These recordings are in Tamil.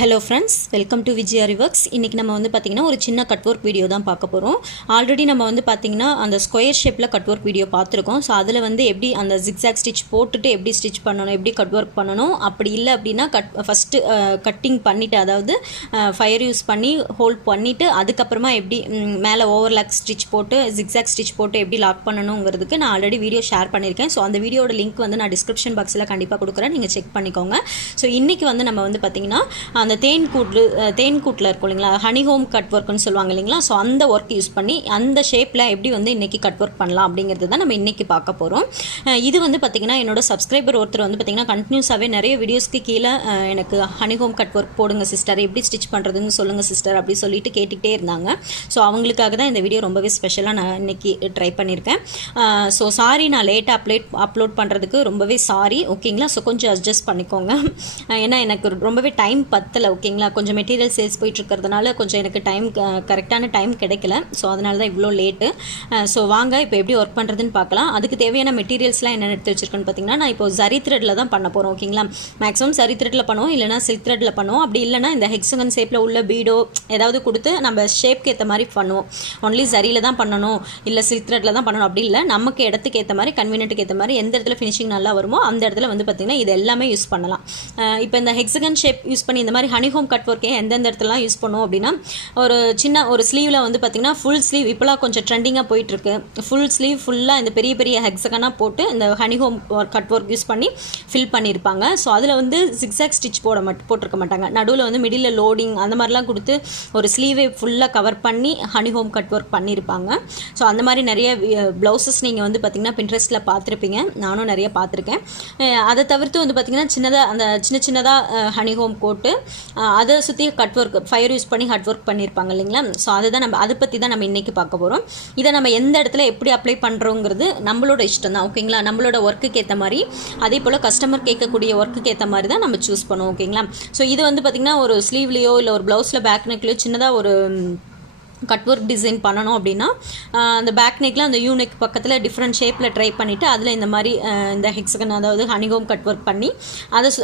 Hello friends, welcome to VGRI works. இன்றைக்கி நம்ம வந்து பார்த்திங்கன்னா ஒரு சின்ன கட் ஒர்க் வீடியோ தான் பார்க்க போகிறோம். ஆல்ரெடி நம்ம வந்து பார்த்திங்கன்னா அந்த ஸ்கொயர் ஷேப்பில் கட் ஒர்க் வீடியோ பார்த்துருக்கோம். ஸோ அதில் வந்து எப்படி அந்த ஜிக்ஸாக் ஸ்டிச் போட்டுட்டு எப்படி ஸ்டிச் பண்ணணும், எப்படி கட் ஒர்க் பண்ணணும், அப்படி இல்லை அப்படின்னா ஃபஸ்ட்டு கட்டிங் பண்ணிவிட்டு, அதாவது ஃபயர் யூஸ் பண்ணி ஹோல்ட் பண்ணிவிட்டு அதுக்கப்புறமா எப்படி மேலே ஓவர்லாக் ஸ்டிச் போட்டு ஜிக்ஸாக் ஸ்டிச் போட்டு எப்படி லாக் பண்ணணுங்கிறதுக்கு நான் ஆல்ரெடி வீடியோ ஷேர் பண்ணியிருக்கேன். ஸோ அந்த வீடியோட லிங்க் வந்து நான் டிஸ்கிரிப்ஷன் பாக்ஸில் கண்டிப்பாக கொடுக்குறேன், நீங்கள் செக் பண்ணிக்கோங்க. ஸோ இன்றைக்கி வந்து நம்ம வந்து பார்த்திங்கன்னா அந்த தேன்கூட்டில் இருக்கும் இல்லைங்களா, ஹனி ஹோம் கட் ஒர்க்குன்னு சொல்லுவாங்க இல்லைங்களா. ஸோ அந்த ஒர்க் யூஸ் பண்ணி அந்த ஷேப்பில் எப்படி வந்து இன்றைக்கி கட் ஒர்க் பண்ணலாம் அப்படிங்கிறது தான் நம்ம இன்றைக்கி பார்க்க போகிறோம். இது வந்து பார்த்திங்கன்னா என்னோட சப்ஸ்கிரைபர் ஒருத்தர் வந்து பார்த்திங்கன்னா கண்டினியூஸாகவே நிறைய வீடியோஸ்க்கு கீழே எனக்கு ஹனி ஹோம் கட் ஒர்க் போடுங்க சிஸ்டர், எப்படி ஸ்டிச் பண்ணுறதுன்னு சொல்லுங்கள் சிஸ்டர் அப்படி சொல்லிட்டு கேட்டுக்கிட்டே இருந்தாங்க. ஸோ அவங்களுக்காக தான் இந்த வீடியோ ரொம்பவே ஸ்பெஷலாக நான் இன்றைக்கி ட்ரை பண்ணியிருக்கேன். ஸோ சாரி, நான் லேட்டாக அப்லோட் பண்ணுறதுக்கு ரொம்பவே சாரி, ஓகேங்களா. ஸோ கொஞ்சம் அட்ஜஸ்ட் பண்ணிக்கோங்க. ஏன்னா எனக்கு ரொம்பவே டைம் பத்தலை, ஓகேங்களா. கொஞ்சம் மெட்டீரியல் சேல்ஸ் போயிட்டுருக்கிறதுனால கொஞ்சம் எனக்கு கரெக்டான டைம் கிடைக்கல. ஸோ அதனால தான் இவ்வளோ லேட்டு. ஸோ வாங்க இப்போ எப்படி ஒர்க் பண்ணுறதுன்னு பார்க்கலாம். அதுக்கு தேவையான மெட்டீரியல்ஸ்லாம் என்ன எடுத்து வச்சுருக்கேன்னு பார்த்தீங்கன்னா, நான் இப்போ ஜரி த்ரெட்டில் தான் பண்ண போகிறோம், ஓகேங்களா. மேக்ஸிமம் ஜரி த்ரெட்டில் பண்ணுவோம், இல்லைனா சில்க் த்ரெட்டில் பண்ணுவோம். அப்படி இல்லைனா இந்த ஹெக்ஸகன் ஷேப்பில் உள்ள பீடோ ஏதாவது கொடுத்து நம்ம ஷேப்க்கு ஏற்ற மாதிரி பண்ணுவோம். ஒன்லி ஜரியில் தான் பண்ணணும், இல்லை சில்க் த்ரெட்டில் தான் பண்ணணும் அப்படி இல்லை. நமக்கு இடத்துக்கு ஏற்ற மாதிரி, கன்வீனியன்ட்டுக்கு ஏற்ற மாதிரி எந்த இடத்துல ஃபினிஷிங் நல்லா வருமோ அந்த இடத்துல வந்து பார்த்திங்கன்னா இது எல்லாமே யூஸ் பண்ணலாம். இப்போ இந்த ஹெக்ஸகன் ஷேப் யூஸ் பண்ணி இந்த மாதிரி ஹனி ஹோம் கட் ஒர்க்கே எந்தெந்த இடத்துலலாம் யூஸ் பண்ணுவோம் அப்படின்னா, ஒரு ஸ்லீவில் வந்து பார்த்திங்கன்னா ஃபுல் ஸ்லீவ் இப்போலாம் கொஞ்சம் ட்ரெண்டிங்காக போயிட்டுருக்கு. ஃபுல் ஸ்லீவ் ஃபுல்லாக இந்த பெரிய பெரிய ஹெக்ஸகனாக போட்டு இந்த honey home cut work use பண்ணி ஃபில் பண்ணியிருப்பாங்க. ஸோ அதில் வந்து ஜிக்ஸாக் ஸ்டிச் போட்டிருக்க மாட்டாங்க. நடுவில் வந்து மிடில் லோடிங் அந்த மாதிரிலாம் கொடுத்து ஒரு ஸ்லீவை ஃபுல்லாக கவர் பண்ணி ஹனி ஹோம் கட் ஒர்க் பண்ணியிருப்பாங்க. ஸோ அந்த மாதிரி நிறைய ப்ளவுசஸ் நீங்கள் வந்து பார்த்திங்கன்னா பின்ட்ரெஸ்ட்டில் பார்த்துருப்பீங்க, நானும் நிறைய பார்த்துருக்கேன். அதை தவிர்த்து வந்து பார்த்திங்கன்னா சின்னதாக ஹனி ஹோம் போட்டு அதை சுற்றி கட் ஒர்க் ஃபயர் யூஸ் பண்ணி கட் ஒர்க் பண்ணியிருப்பாங்க இல்லைங்களா. ஸோ அதை பற்றி தான் நம்ம இன்றைக்கி பார்க்க போகிறோம். இதை நம்ம எந்த இடத்துல எப்படி அப்ளை பண்ணுறோங்கிறது நம்மளோட இஷ்டம் தான், ஓகேங்களா. நம்மளோட ஒர்க்குக்கு ஏற்ற மாதிரி, அதே போல் கஸ்டமர் கேட்கக்கூடிய ஒர்க்குக்கு ஏற்ற மாதிரி தான் நம்ம சூஸ் பண்ணுவோம், ஓகேங்களா. ஸோ இது வந்து பார்த்திங்கன்னா ஒரு ஸ்லீவ்லேயோ இல்லை ஒரு ப்ளவுஸில் பேக் நெக்லையோ சின்னதாக ஒரு கட் ஒர்க் டிசைன் பண்ணணும் அப்படின்னா, அந்த பேக் நெக்கில் அந்த யூ நெக் பக்கத்தில் டிஃப்ரெண்ட் ஷேப்பில் ட்ரை பண்ணிவிட்டு அதில் இந்த மாதிரி இந்த ஹெக்ஸகன் அதாவது ஹனிகோம் கட் ஒர்க் பண்ணி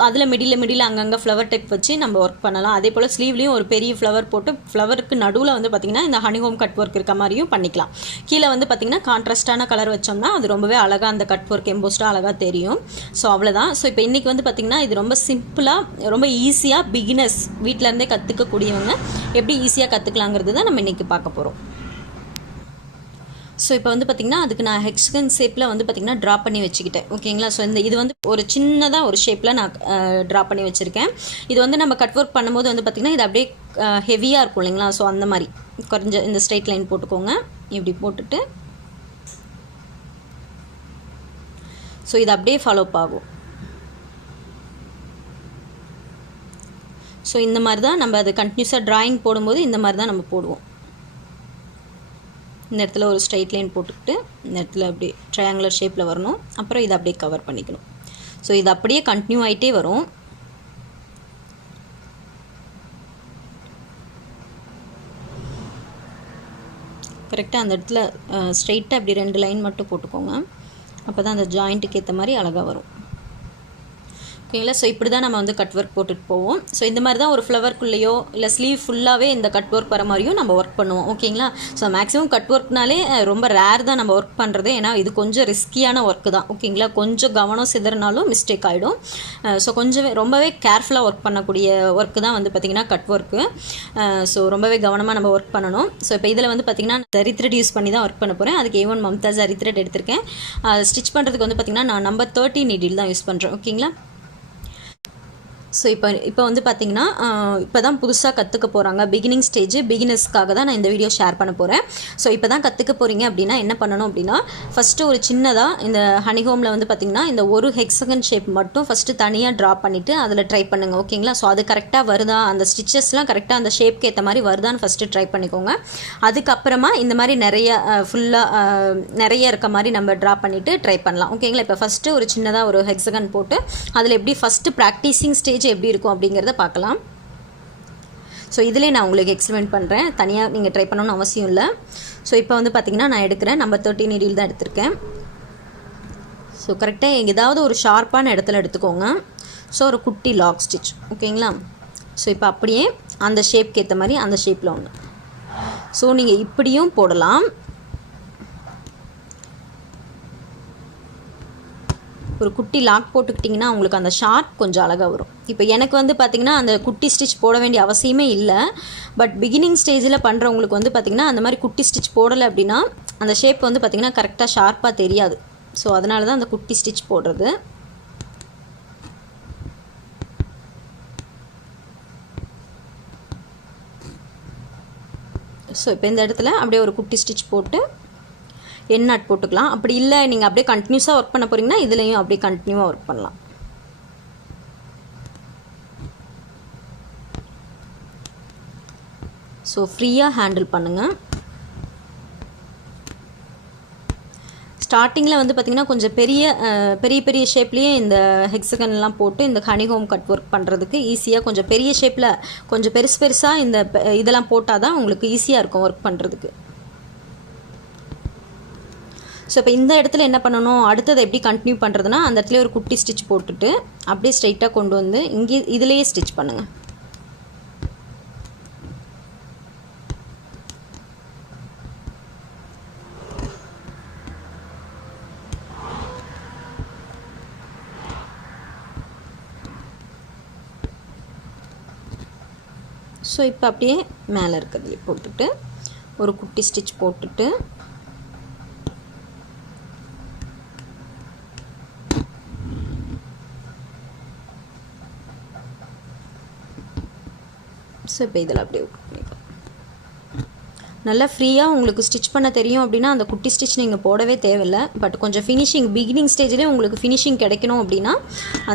அதில் மிடில் அங்கங்கே ஃப்ளவர் டைப் வச்சு நம்ம ஒர்க் பண்ணலாம். அதே போல் ஸ்லீவ்லேயும் ஒரு பெரிய ஃப்ளவர் போட்டு ஃப்ளவருக்கு நடுவில் வந்து பார்த்திங்கன்னா இந்த ஹனிகோம் கட் ஒர்க் இருக்க மாதிரியும் பண்ணிக்கலாம். கீழே வந்து பார்த்திங்கன்னா கான்ட்ராஸ்டான கலர் வச்சோம்னா அது ரொம்பவே அழகாக அந்த கட் ஒர்க் எம்போஸ்டாக அழகாக தெரியும். ஸோ அவ்வளோதான். ஸோ இப்போ இன்றைக்கி வந்து பார்த்திங்கன்னா இது ரொம்ப சிம்பிளாக ரொம்ப ஈஸியாக பிகினர்ஸ் வீட்டிலேருந்தே கற்றுக்கக்கூடியவங்க எப்படி ஈஸியாக கற்றுக்கலாங்கிறது தான் நம்ம இன்றைக்கி பார்க்க போகிறோம். ஸோ இப்போ வந்து பார்த்திங்கன்னா அதுக்கு நான் ஹெக்ஸகன் ஷேப்பில் வந்து பார்த்திங்கன்னா ட்ரா பண்ணி வச்சுக்கிட்டேன், ஓகேங்களா. ஸோ இது வந்து ஒரு சின்னதாக ஒரு ஷேப்பில் நான் ட்ரா பண்ணி வச்சுருக்கேன். இது வந்து நம்ம கட் ஒர்க் பண்ணும்போது வந்து பார்த்திங்கன்னா இது அப்படியே ஹெவியாக இருக்கும் இல்லைங்களா. ஸோ அந்த மாதிரி கொஞ்சம் இந்த ஸ்ட்ரைட் லைன் போட்டுக்கோங்க. இப்படி போட்டுட்டு ஸோ இது அப்படியே ஃபாலோ ஆகும். ஸோ இந்த மாதிரி தான் நம்ம அது கண்டினியூஸாக ட்ராயிங் போடும்போது இந்த மாதிரி தான் நம்ம போடுவோம். இந்த இடத்துல ஒரு ஸ்ட்ரைட் லைன் போட்டுக்கிட்டு இந்த இடத்துல அப்படியே ட்ரையாங்குலர் ஷேப்பில் வரணும். அப்புறம் இதை அப்படியே கவர் பண்ணிக்கணும். ஸோ இது அப்படியே கண்டினியூ ஆகிட்டே வரும். கரெக்டாக அந்த இடத்துல ஸ்ட்ரைட்டாக அப்படி 2 லைன் மட்டும் போட்டுக்கோங்க. அப்போ தான் அந்த ஜாயிண்ட்டுக்கு ஏற்ற மாதிரி அழகாக வரும், ஓகேங்களா. ஸோ இப்படி தான் நம்ம வந்து கட் ஒர்க் போட்டுட்டு போவோம். ஸோ இந்த மாதிரி தான் ஒரு ஃப்ளவர்க்குள்ளேயோ இல்லை ஸ்லீவ் ஃபுல்லாகவே இந்த கட் ஒர்க் வர மாதிரியும் நம்ம ஒர்க் பண்ணுவோம், ஓகேங்களா. ஸோ மேக்ஸிமம் கட் ஒர்க்னாலே ரொம்ப ரேர் தான் நம்ம ஒர்க் பண்ணுறது. ஏன்னா இது கொஞ்சம் ரிஸ்கியான ஒர்க்கு தான், ஓகேங்களா. கொஞ்சம் கவனம் சிதறினாலும் மிஸ்டேக் ஆகிடும். ஸோ ரொம்பவே கேர்ஃபுல்லாக ஒர்க் பண்ணக்கூடிய ஒர்க்கு தான் வந்து பார்த்திங்கன்னா கட் ஒர்க்கு. ஸோ ரொம்பவே கவனமாக நம்ம ஒர்க் பண்ணணும். ஸோ இப்போ இதில் வந்து பார்த்திங்கன்னா ஜரி த்ரெட் யூஸ் பண்ணி தான் ஒர்க் பண்ண போகிறேன். அதுக்கு A1 மம்தாஸ் ஜரி த்ரெட் எடுத்திருக்கேன். ஸ்டிச் பண்ணுறதுக்கு வந்து பார்த்திங்கன்னா நான் நம்பர் 30 நீடில் தான் யூஸ் பண்ணுறேன், ஓகேங்களா. ஸோ இப்போ வந்து பார்த்திங்கன்னா இப்போ தான் புதுசாக கற்றுக்க போகிறாங்க, பிகினிங் பிகினர்ஸ்க்காக தான் நான் இந்த வீடியோ ஷேர் பண்ண போகிறேன். ஸோ இப்போ தான் கற்றுக்க போகிறீங்க அப்படின்னா என்ன பண்ணணும் அப்படின்னா, ஃபஸ்ட்டு ஒரு சின்னதாக இந்த ஹனிஹோமில் வந்து பார்த்திங்கன்னா இந்த ஒரு ஹெக்ஸகன் ஷேப் மட்டும் ஃபஸ்ட்டு தனியாக ட்ரா பண்ணிவிட்டு அதில் ட்ரை பண்ணுங்கள், ஓகேங்களா. ஸோ அது கரெக்டாக வருதா, அந்த ஸ்டிச்சஸ்லாம் கரெக்டாக அந்த ஷேப்க்கு ஏற்ற மாதிரி வருதான்னு ஃபஸ்ட்டு ட்ரை பண்ணிக்கோங்க. அதுக்கப்புறமா இந்த மாதிரி நிறைய இருக்க மாதிரி நம்ம ட்ரா பண்ணிவிட்டு ட்ரை பண்ணலாம், ஓகேங்களா. இப்போ ஃபஸ்ட்டு ஒரு சின்னதாக ஒரு ஹெக்ஸகன் போட்டு அதில் எப்படி ஃபஸ்ட்டு ப்ராக்டிஸிங் ஸ்டேஜ் எப்படி இருக்கும் அப்படிங்கிறத பார்க்கலாம். ஸோ இதிலே நான் உங்களுக்கு எக்ஸ்பிளைன் பண்ணுறேன், தனியாக நீங்கள் ட்ரை பண்ணணும்னு அவசியம் இல்லை. ஸோ இப்போ வந்து பார்த்திங்கன்னா நான் எடுக்கிறேன், நம்பர் 13 நீடில் தான் எடுத்திருக்கேன். ஸோ கரெக்டாக ஏதாவது ஒரு ஷார்ப்பான இடத்துல எடுத்துக்கோங்க. ஸோ ஒரு குட்டி லாக் ஸ்டிச், ஓகேங்களா. ஸோ இப்போ அப்படியே அந்த ஷேப்க்கு ஏற்ற மாதிரி அந்த ஷேப்பில் ஒன்று. ஸோ நீங்கள் இப்படியும் போடலாம். ஒரு குட்டி லாக் போட்டுக்கிட்டிங்கன்னா உங்களுக்கு அந்த ஷார்ப் கொஞ்சம் அழகாக வரும். இப்போ எனக்கு வந்து பார்த்திங்கன்னா அந்த குட்டி ஸ்டிச் போட வேண்டிய அவசியமே இல்லை. பட் பிகினிங் ஸ்டேஜில் பண்ணுறவங்களுக்கு வந்து பார்த்திங்கன்னா அந்த மாதிரி குட்டி ஸ்டிச் போடலை அப்படின்னா அந்த ஷேப் வந்து பார்த்திங்கன்னா கரெக்டாக ஷார்ப்பாக தெரியாது. ஸோ அதனால தான் அந்த குட்டி ஸ்டிச் போடுறது. ஸோ இப்போ இந்த இடத்துல அப்படியே ஒரு குட்டி ஸ்டிச் போட்டு என் நாட் போட்டுக்கலாம். அப்படி இல்லை நீங்கள் அப்படியே கண்டினியூஸாக ஒர்க் பண்ண போகிறீங்கன்னா இதுலேயும் அப்படியே கண்டினியூவாக ஒர்க் பண்ணலாம். ஸோ ஃப்ரீயாக ஹேண்டில் பண்ணுங்கள். ஸ்டார்டிங்கில் வந்து பார்த்திங்கன்னா கொஞ்சம் பெரிய ஷேப்லேயே இந்த ஹெக்ஸகன்லாம் போட்டு இந்த ஹனிஹோம் கட் ஒர்க் பண்ணுறதுக்கு ஈஸியாக கொஞ்சம் பெரிய ஷேப்பில் கொஞ்சம் பெருசாக இந்த இதெல்லாம் போட்டால் தான் உங்களுக்கு ஈஸியாக இருக்கும் ஒர்க் பண்ணுறதுக்கு. ஸோ இப்போ இந்த இடத்துல என்ன பண்ணணும், அடுத்தது எப்படி கண்டினியூ பண்ணுறதுனா அந்த இடத்துல ஒரு குட்டி ஸ்டிச் போட்டுட்டு அப்படியே ஸ்ட்ரைட்டாக கொண்டு வந்து இங்கே இதிலேயே ஸ்டிச் பண்ணுங்கள். ஸோ இப்போ அப்படியே மேலே இருக்கிறதுலே போட்டுட்டு ஒரு குட்டி ஸ்டிச் போட்டுட்டு ஸோ இப்போ இதில் அப்படியே நல்லா ஃப்ரீயாக உங்களுக்கு ஸ்டிச் பண்ண தெரியும் அப்படின்னா அந்த குட்டி ஸ்டிச் நீங்கள் போடவே தேவையில்லை. பட் கொஞ்சம் ஃபினிஷிங் பிகினிங் ஸ்டேஜ்லேயே உங்களுக்கு ஃபினிஷிங் கிடைக்கணும் அப்படின்னா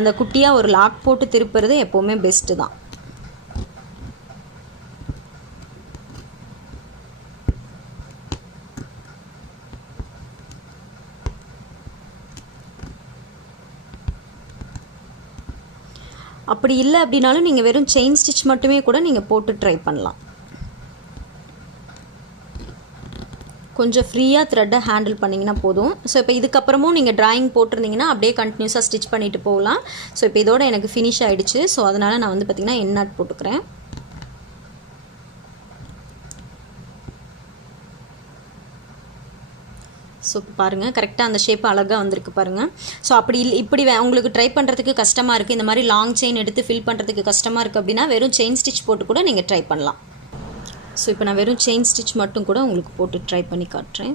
அந்த குட்டியாக ஒரு லாக் போட்டு திருப்புறது எப்போவுமே பெஸ்ட்டு தான். அப்படி இல்லை அப்படின்னாலும் நீங்கள் வெறும் செயின் ஸ்டிச் மட்டுமே கூட நீங்கள் போட்டு ட்ரை பண்ணலாம். கொஞ்சம் ஃப்ரீயாக த்ரெட்டை ஹேண்டில் பண்ணிங்கன்னா போதும். ஸோ இப்போ இதுக்கப்புறமும் நீங்கள் ட்ராயிங் போட்டிருந்தீங்கன்னா அப்படியே கண்டினியூஸாக ஸ்டிச் பண்ணிவிட்டு போகலாம். ஸோ இப்போ இதோட எனக்கு ஃபினிஷ் ஆகிடுச்சு. ஸோ அதனால் நான் வந்து பார்த்திங்கன்னா என் நாட் போட்டுக்கிறேன். ஸோ பாருங்கள் கரெக்டாக அந்த ஷேப் அழகாக வந்திருக்கு பாருங்கள். ஸோ இப்படி உங்களுக்கு ட்ரை பண்ணுறதுக்கு கஷ்டமாக இருக்குது, இந்த மாதிரி லாங் செயின் எடுத்து ஃபில் பண்ணுறதுக்கு கஷ்டமாக இருக்குது அப்படின்னா வெறும் செயின் ஸ்டிச் போட்டு கூட நீங்கள் ட்ரை பண்ணலாம். ஸோ இப்போ நான் வெறும் செயின் ஸ்டிச் மட்டும் கூட உங்களுக்கு போட்டு ட்ரை பண்ணி காட்டுறேன்.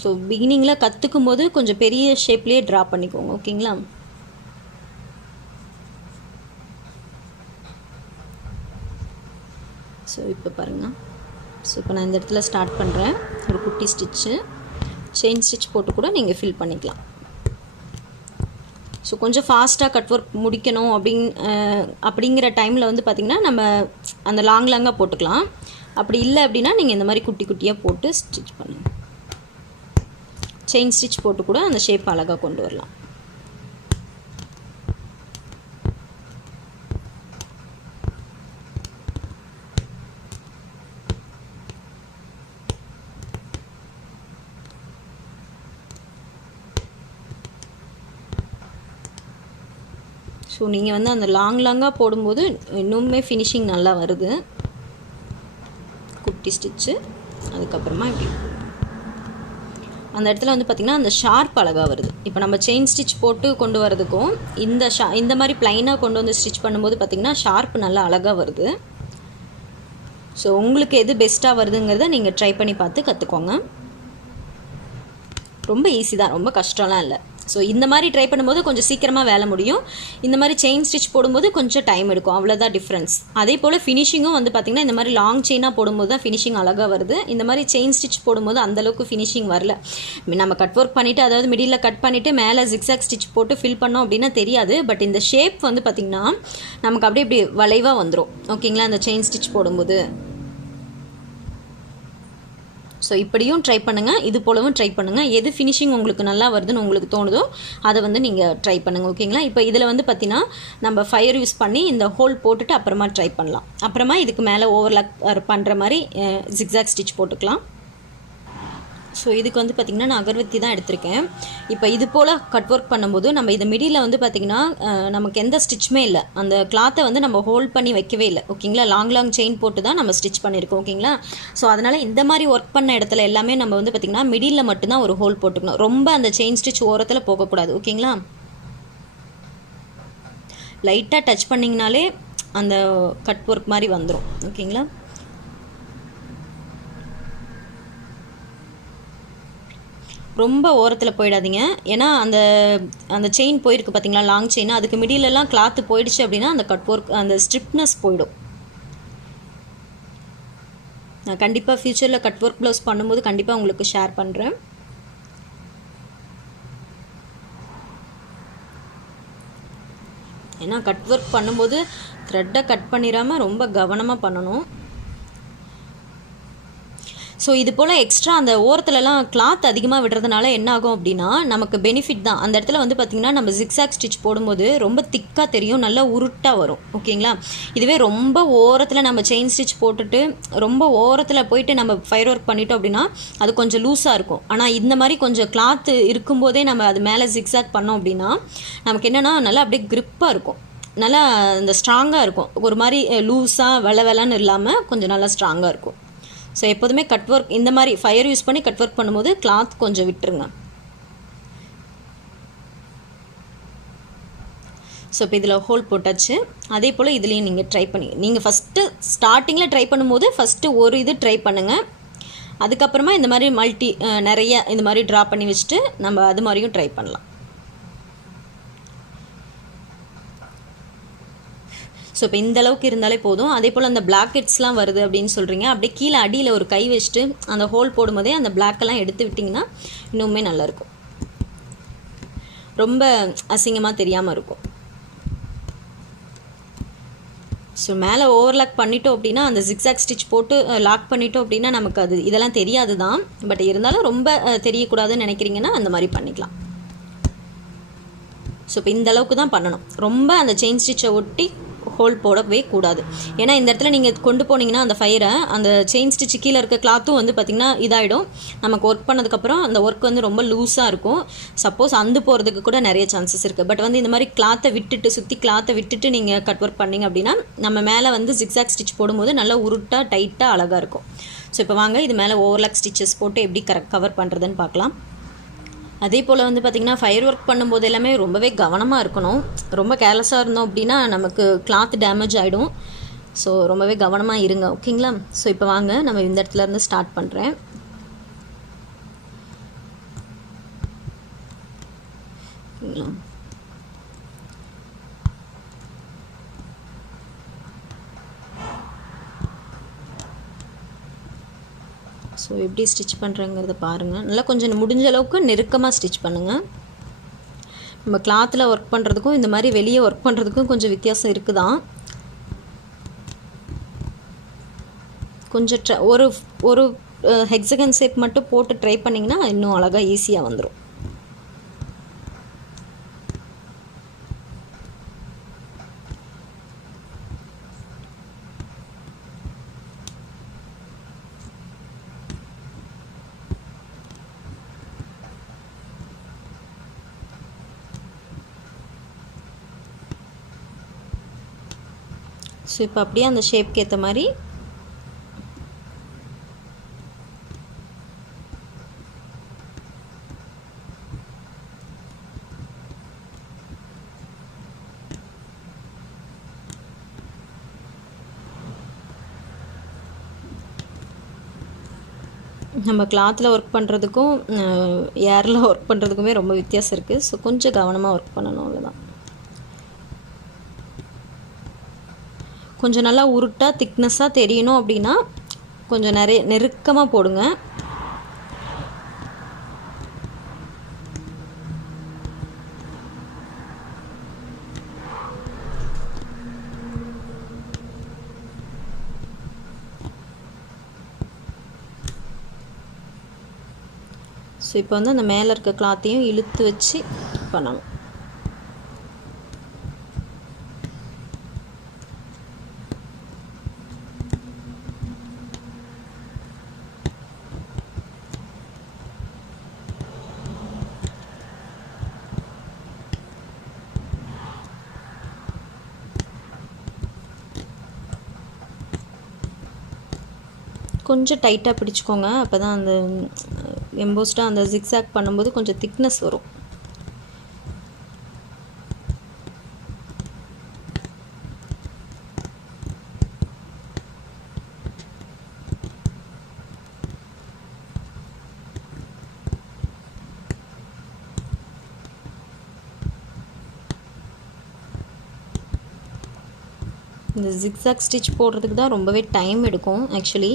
ஸோ பிகினிங்கில் கற்றுக்கும் போது கொஞ்சம் பெரிய ஷேப்லேயே ட்ரா பண்ணிக்கோங்க, ஓகேங்களா? ஸோ இப்போ பாருங்கள். ஸோ இப்போ நான் இந்த இடத்துல ஸ்டார்ட் பண்ணுறேன். ஒரு குட்டி ஸ்டிச்சு செயின் ஸ்டிச் போட்டு கூட நீங்கள் ஃபில் பண்ணிக்கலாம். ஸோ கொஞ்சம் ஃபாஸ்ட்டாக கட் ஒர்க் முடிக்கணும் அப்படிங்கிற டைமில் வந்து பார்த்திங்கன்னா நம்ம அந்த லாங்காக போட்டுக்கலாம். அப்படி இல்லை அப்படின்னா நீங்கள் இந்த மாதிரி குட்டி குட்டியாக போட்டு ஸ்டிச் பண்ணுங்கள். செயின் ஸ்டிச் போட்டு கூட அந்த ஷேப் அழகாக கொண்டு வரலாம். ஸோ நீங்கள் வந்து அந்த லாங்காக போடும்போது இன்னுமே ஃபினிஷிங் நல்லா வருது. குட்டி ஸ்டிச்சு அதுக்கப்புறமா இப்படி அந்த இடத்துல வந்து பார்த்திங்கன்னா அந்த ஷார்ப் அழகாக வருது. இப்போ நம்ம செயின் ஸ்டிச் போட்டு கொண்டு வரதுக்கும் இந்த மாதிரி ப்ளைனாக கொண்டு வந்து ஸ்டிச் பண்ணும்போது பார்த்திங்கன்னா ஷார்ப் நல்லா அழகாக வருது. ஸோ உங்களுக்கு எது பெஸ்ட்டாக வருதுங்கிறத நீங்கள் ட்ரை பண்ணி பார்த்து கற்றுக்கோங்க. ரொம்ப ஈஸி தான், ரொம்ப கஷ்டம்லாம் இல்லை. ஸோ இந்த மாதிரி ட்ரை பண்ணும்போது கொஞ்சம் சீக்கிரமாக வேலை முடியும். இந்த மாதிரி செயின் ஸ்டிச் போடும்போது கொஞ்சம் டைம் எடுக்கும், அவ்வளோதான் டிஃப்ரென்ஸ். அதே போல் ஃபினிஷிங்கும் வந்து பார்த்திங்கன்னா இந்த மாதிரி லாங் செயினாக போடும்போது தான் ஃபினிஷிங் அழகாக வருது. இந்த மாதிரி செயின் ஸ்டிச் போடும்போது அந்தளவுக்கு ஃபினிஷிங் வரல. நம்ம கட் ஒர்க் பண்ணிவிட்டு அதாவது மிடில் கட் பண்ணிவிட்டு மேலே ஜிக்ஸாக் ஸ்டிச் போட்டு ஃபில் பண்ணோம் அப்படின்னா தெரியாது. பட் இந்த ஷேப் வந்து பார்த்திங்கன்னா நமக்கு அப்படியே இப்படி வளைவாக வந்துடும், ஓகேங்களா, அந்த செயின் ஸ்டிச் போடும்போது. ஸோ இப்படியும் ட்ரை பண்ணுங்கள், இது போலவும் ட்ரை பண்ணுங்கள். எது ஃபினிஷிங் உங்களுக்கு நல்லா வருதுன்னு உங்களுக்கு தோணுதோ அதை வந்து நீங்கள் ட்ரை பண்ணுங்கள், ஓகேங்களா? இப்போ இதில் வந்து பார்த்திங்கன்னா நம்ம ஃபயர் யூஸ் பண்ணி இந்த ஹோல் போட்டுட்டு அப்புறமா ட்ரை பண்ணலாம். அப்புறமா இதுக்கு மேலே ஓவர்லாக் பண்ணுற மாதிரி ஜிக்ஸாக் ஸ்டிச் போட்டுக்கலாம். ஸோ இதுக்கு வந்து பார்த்திங்கன்னா நான் அகர்வத்தி தான் எடுத்திருக்கேன். இப்போ இது போல் கட் ஒர்க் பண்ணும்போது நம்ம இது மிடியில் வந்து பார்த்திங்கன்னா நமக்கு எந்த ஸ்டிச்சுமே இல்லை. அந்த கிளாத்தை வந்து நம்ம ஹோல்ட் பண்ணி வைக்கவே இல்லை. ஓகேங்களா, லாங் செயின் போட்டு தான் நம்ம ஸ்டிச் பண்ணியிருக்கோம். ஓகேங்களா, ஸோ அதனால் இந்த மாதிரி ஒர்க் பண்ண இடத்துல எல்லாமே நம்ம வந்து பார்த்திங்கன்னா மிடியில் மட்டும்தான் ஒரு ஹோல் போட்டுக்கணும். ரொம்ப அந்த செயின் ஸ்டிச் ஓரத்தில் போகக்கூடாது. ஓகேங்களா, லைட்டாக டச் பண்ணிங்கனாலே அந்த கட் ஒர்க் மாதிரி வந்துடும். ஓகேங்களா, ரொம்ப ஓரத்தில் போயிடாதீங்க. ஏன்னா அந்த அந்த செயின் போயிருக்கு பார்த்தீங்களா, லாங் செயின், அதுக்கு மிடிலெலாம் கிளாத்து போயிடுச்சு அப்படின்னா அந்த கட் ஒர்க் அந்த ஸ்ட்ரிப்னஸ் போயிடும். நான் கண்டிப்பாக ஃப்யூச்சரில் கட் ஒர்க் ப்ளவுஸ் பண்ணும்போது கண்டிப்பாக உங்களுக்கு ஷேர் பண்ணுறேன். ஏன்னா கட் ஒர்க் பண்ணும்போது த்ரெட்டை கட் பண்ணிடாமல் ரொம்ப கவனமாக பண்ணணும். ஸோ இது போல் எக்ஸ்ட்ரா அந்த ஓரத்துலலாம் கிளாத் அதிகமாக விடுறதுனால என்ன ஆகும் அப்படின்னா நமக்கு பெனிஃபிட் தான். அந்த இடத்துல வந்து பார்த்திங்கன்னா நம்ம ஜிக்ஸாக் ஸ்டிச் போடும்போது ரொம்ப திக்காக தெரியும், நல்லா உருட்டாக வரும். ஓகேங்களா, இதுவே ரொம்ப ஓரத்தில் நம்ம செயின் ஸ்டிச் போட்டுட்டு ரொம்ப ஓரத்தில் போயிட்டு நம்ம ஃபயர் ஒர்க் பண்ணிட்டோம் அப்படின்னா அது கொஞ்சம் லூஸாக இருக்கும். ஆனால் இந்த மாதிரி கொஞ்சம் கிளாத்து இருக்கும்போதே நம்ம அது மேலே ஜிக்ஸாக் பண்ணோம் அப்படின்னா நமக்கு என்னென்னா நல்லா அப்படியே க்ரிப்பாக இருக்கும், நல்லா இந்த ஸ்ட்ராங்காக இருக்கும். ஒரு மாதிரி லூஸாக வெள்ளன்னு இல்லாமல் கொஞ்சம் நல்லா ஸ்ட்ராங்காக இருக்கும். ஸோ எப்போதுமே கட் ஒர்க் இந்த மாதிரி ஃபயர் யூஸ் பண்ணி கட் ஒர்க் பண்ணும்போது கிளாத் கொஞ்சம் விட்டுருங்க. ஸோ இப்போ இதில் ஹோல் போட்டாச்சு. அதே போல் இதுலேயும் நீங்கள் ட்ரை பண்ணி நீங்கள் ஃபஸ்ட்டு ஸ்டார்டிங்கில் ட்ரை பண்ணும்போது ஃபஸ்ட்டு ஒரு இது ட்ரை பண்ணுங்கள். அதுக்கப்புறமா இந்த மாதிரி நிறைய இந்த மாதிரி ட்ரா பண்ணி வச்சுட்டு நம்ம அது மாதிரியும் ட்ரை பண்ணலாம். ஸோ இப்போ இந்த அளவுக்கு இருந்தாலே போதும். அதே போல் அந்த பிளாக்கெட்ஸ்லாம் வருது அப்படின்னு சொல்கிறீங்க, அப்படியே கீழே அடியில் ஒரு கை வச்சுட்டு அந்த ஹோல் போடும்போதே அந்த பிளாக்கெல்லாம் எடுத்து விட்டிங்கன்னா இன்னுமே நல்லாயிருக்கும், ரொம்ப அசிங்கமாக தெரியாமல் இருக்கும். ஸோ மேலே ஓவர்லாக் பண்ணிட்டோம் அப்படின்னா அந்த ஜிக்ஸாக் ஸ்டிச் போட்டு லாக் பண்ணிட்டோம் அப்படின்னா நமக்கு அது இதெல்லாம் தெரியாது தான். பட் இருந்தாலும் ரொம்ப தெரியக்கூடாதுன்னு நினைக்கிறீங்கன்னா அந்த மாதிரி பண்ணிக்கலாம். ஸோ இப்போ இந்த அளவுக்கு தான் பண்ணணும், ரொம்ப அந்த செயின் ஸ்டிச்சை ஒட்டி ஹோல் போடவே கூடாது. ஏன்னா இந்த இடத்துல நீங்கள் கொண்டு போனீங்கன்னா அந்த ஃபயரை அந்த செயின் ஸ்டிச்சு கீழே இருக்க கிளாத்தும் வந்து பார்த்திங்கன்னா இதாகிடும். நமக்கு ஒர்க் பண்ணதுக்கப்புறம் அந்த ஒர்க் வந்து ரொம்ப லூஸாக இருக்கும். சப்போஸ் அந்து போகிறதுக்கு கூட நிறைய சான்சஸ் இருக்குது. பட் வந்து இந்த மாதிரி கிளாத்தை விட்டுட்டு சுற்றி கிளாத்தை விட்டுட்டு நீங்கள் கட் ஒர்க் பண்ணிங்க அப்படின்னா நம்ம மேலே வந்து ஜிக்ஸாக் ஸ்டிச் போடும்போது நல்லா உருட்டாக டைட்டாக அழகாக இருக்கும். ஸோ இப்போ வாங்க இது மேலே ஓவர்லாக் ஸ்டிச்சஸ் போட்டு எப்படி கவர் பண்ணுறதுன்னு பார்க்கலாம். அதே போல் வந்து பார்த்திங்கன்னா ஃபயர் ஒர்க் பண்ணும்போது எல்லாமே ரொம்பவே கவனமாக இருக்கணும். ரொம்ப கேர்லெஸ்ஸாக இருந்தோம் அப்படின்னா நமக்கு கிளாத் டேமேஜ் ஆகிடும். ஸோ ரொம்பவே கவனமாக இருங்க. ஓகேங்களா, ஸோ இப்போ வாங்க நம்ம இந்த இடத்துல இருந்து ஸ்டார்ட் பண்ணுறேன். ஓகேங்களா, ஸோ எப்படி ஸ்டிச் பண்ணுறேங்கிறத பாருங்கள். நல்லா கொஞ்சம் முடிஞ்ச அளவுக்கு நெருக்கமாக ஸ்டிச் பண்ணுங்கள். நம்ம கிளாத்தில் ஒர்க் பண்ணுறதுக்கும் இந்த மாதிரி வெளியே ஒர்க் பண்ணுறதுக்கும் கொஞ்சம் வித்தியாசம் இருக்குதான். கொஞ்சம் ஒரு ஹெக்ஸகன் ஷேப் மட்டும் போட்டு ட்ரை பண்ணிங்கன்னா இன்னும் அழகாக ஈஸியாக வந்துடும். ஸோ இப்போ அப்படியே அந்த ஷேப்க்கு ஏற்ற மாதிரி நம்ம கிளாத்தில் ஒர்க் பண்ணுறதுக்கும் ஏரில் ஒர்க் பண்ணுறதுக்குமே ரொம்ப வித்தியாசம் இருக்குது. ஸோ கொஞ்சம் கவனமாக ஒர்க் பண்ணணும், அவ்வளோதான். கொஞ்சம் நல்லா உருட்டாக திக்னஸாக தெரியணும் அப்படின்னா கொஞ்சம் நெருக்கமாக போடுங்க. ஸோ இப்போ வந்து அந்த மேலே இருக்க கிளாத்தையும் இழுத்து வச்சு பண்ணணும். கொஞ்சம் டைட்டாக பிடிச்சிக்கோங்க, அப்போ தான் அந்த எம்போஸ்டாக அந்த ஜிக்ஸாக் பண்ணும்போது கொஞ்சம் திக்னஸ் வரும். இந்த ஜிக்ஸாக் ஸ்டிச் போடுறதுக்கு தான் ரொம்பவே டைம் எடுக்கும் ஆக்சுவலி.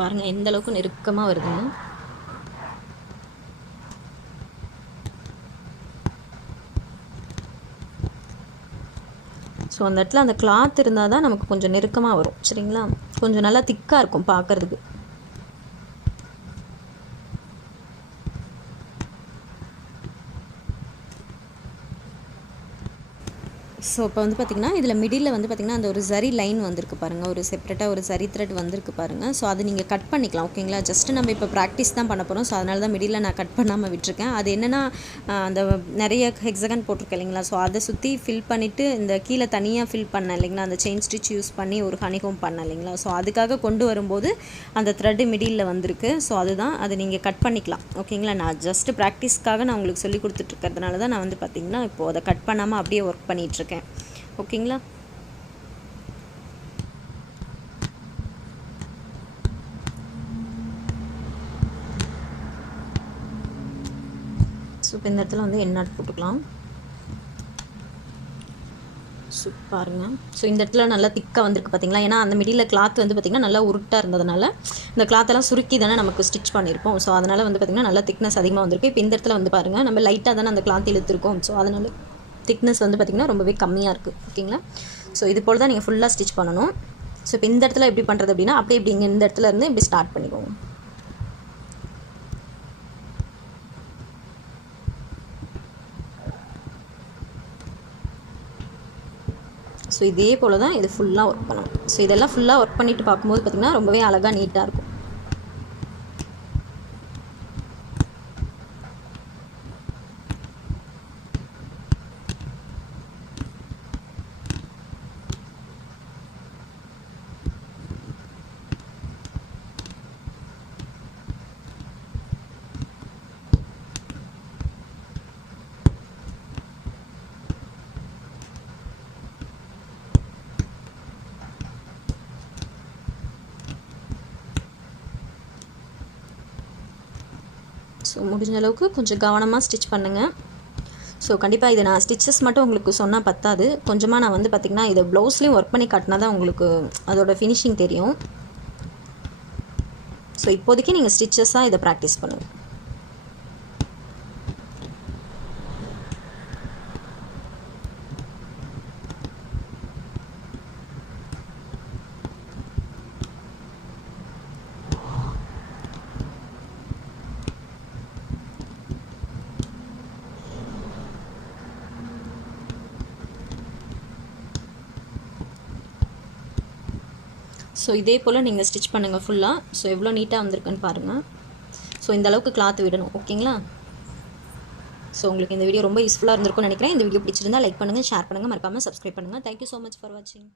பாருங்கள் எந்த அளவுக்கு நெருக்கமாக வருதுங்க. ஸோ அந்த இடத்துல அந்த கிளாத் இருந்தால் தான் நமக்கு கொஞ்சம் நெருக்கமாக வரும். சரிங்களா, கொஞ்சம் நல்லா திக்காக இருக்கும் பார்க்குறதுக்கு. ஸோ இப்போ வந்து பார்த்திங்கன்னா இதில் மிடில் வந்து பார்த்திங்கன்னா அந்த ஒரு சரி லைன் வந்திருக்கு பாருங்கள், ஒரு செப்பரேட்டாக ஒரு சரி த்ரெட் வந்திருக்கு பாருங்கள். ஸோ அது நீங்கள் கட் பண்ணிக்கலாம். ஓகேங்களா, ஜஸ்ட்டு நம்ம இப்போ ப்ராக்டிஸ் தான் பண்ண போகிறோம். ஸோ அதனால தான் மிடில் நான் கட் பண்ணாமல் விட்டுருக்கேன். அது என்னென்னா அந்த நிறைய ஹெக்ஸகன் போட்டிருக்கேன் இல்லைங்களா, ஸோ அதை சுற்றி ஃபில் பண்ணிவிட்டு இந்த கீழே தனியாக ஃபில் பண்ணேன் இல்லைங்களா, அந்த செயின் ஸ்டிச் யூஸ் பண்ணி ஒரு ஹனிகோம் பண்ணேன் இல்லைங்களா, ஸோ அதுக்காக கொண்டு வரும்போது அந்த த்ரெட்டு மிடில் வந்திருக்கு. ஸோ அதுதான், அதை நீங்கள் கட் பண்ணிக்கலாம். ஓகேங்களா, நான் ஜஸ்ட்டு ப்ராக்டிஸ்க்காக நான் உங்களுக்கு சொல்லி கொடுத்துட்ருக்கிறதுனால தான் நான் வந்து பார்த்திங்கன்னா இப்போது அதை கட் பண்ணாமல் அப்படியே ஒர்க் பண்ணிகிட்ருக்கேன். ஓகேங்களா, ஸோ இப்போ இந்த இடத்துல வந்து எண்ணாட் போட்டுக்கலாம். பாருங்க, ஸோ இந்த இடத்துல நல்லா திக்காக வந்திருக்கு பார்த்தீங்களா, ஏன்னா அந்த மிடியில் கிளாத் வந்து பார்த்திங்கன்னா நல்லா உருட்டாக இருந்ததுனால இந்த கிளாத்தெல்லாம் சுருக்கி தானே நமக்கு ஸ்டிச் பண்ணியிருப்போம். ஸோ அதனால் வந்து பார்த்திங்கன்னா நல்லா திக்னஸ் அதிகமாக வந்திருக்கு. இப்போ இந்த இடத்துல வந்து பாருங்கள், நம்ம லைட்டாக தானே அந்த கிளாத் இழுத்துருக்கோம். ஸோ அதனால் திக்னஸ் வந்து பார்த்திங்கன்னா ரொம்பவே கம்மியாக இருக்குது. ஓகேங்களா, ஸோ இது போல் தான் நீங்கள் ஃபுல்லாக ஸ்டிச் பண்ணணும். ஸோ இப்போ இந்த இடத்துல எப்படி பண்ணுறது அப்படின்னா, அப்படியே இப்படி இங்கே இந்த இடத்துல இருந்து இப்படி ஸ்டார்ட் பண்ணிக்கோங்க. ஸோ இதே போல் தான் இது ஃபுல்லாக ஒர்க் பண்ணணும். ஸோ இதெல்லாம் ஃபுல்லாக ஒர்க் பண்ணிவிட்டு பார்க்கும்போது பார்த்திங்கன்னா ரொம்பவே அழகாக நீட்டாக இருக்கும். ஸோ முடிஞ்ச அளவுக்கு கொஞ்சம் கவனமாக ஸ்டிச் பண்ணுங்கள். ஸோ கண்டிப்பாக இதை நான் ஸ்டிச்சஸ் மட்டும் உங்களுக்கு சொன்னால் பத்தாது, கொஞ்சமாக நான் வந்து பார்த்திங்கன்னா இதை ப்ளவுஸ்லேயும் ஒர்க் பண்ணி காட்டினா தான் உங்களுக்கு அதோட ஃபினிஷிங் தெரியும். ஸோ இப்போதைக்கு நீங்கள் ஸ்டிச்சஸாக இதை ப்ராக்டிஸ் பண்ணுங்கள். ஸோ இதே போல் நீங்கள் ஸ்டிச் பண்ணுங்கள் ஃபுல்லாக. ஸோ எவ்வளோ நீட்டாக வந்திருக்குன்னு பாருங்கள். ஸோ இந்த அளவுக்கு கிளாத் விடணும். ஓகேங்களா, ஸோ உங்களுக்கு இந்த வீடியோ ரொம்ப யூஸ்ஃபுல்லாக இருந்திருக்கும்னு நினைக்கிறேன். இந்த வீடியோ பிடிச்சிருந்தால் லைக் பண்ணுங்கள், ஷேர் பண்ணுங்கள், மறக்காமல் சப்ஸ்கிரைப் பண்ணுங்கள். தேங்க்யூ ஸோ மச் ஃபார் வாட்சிங்.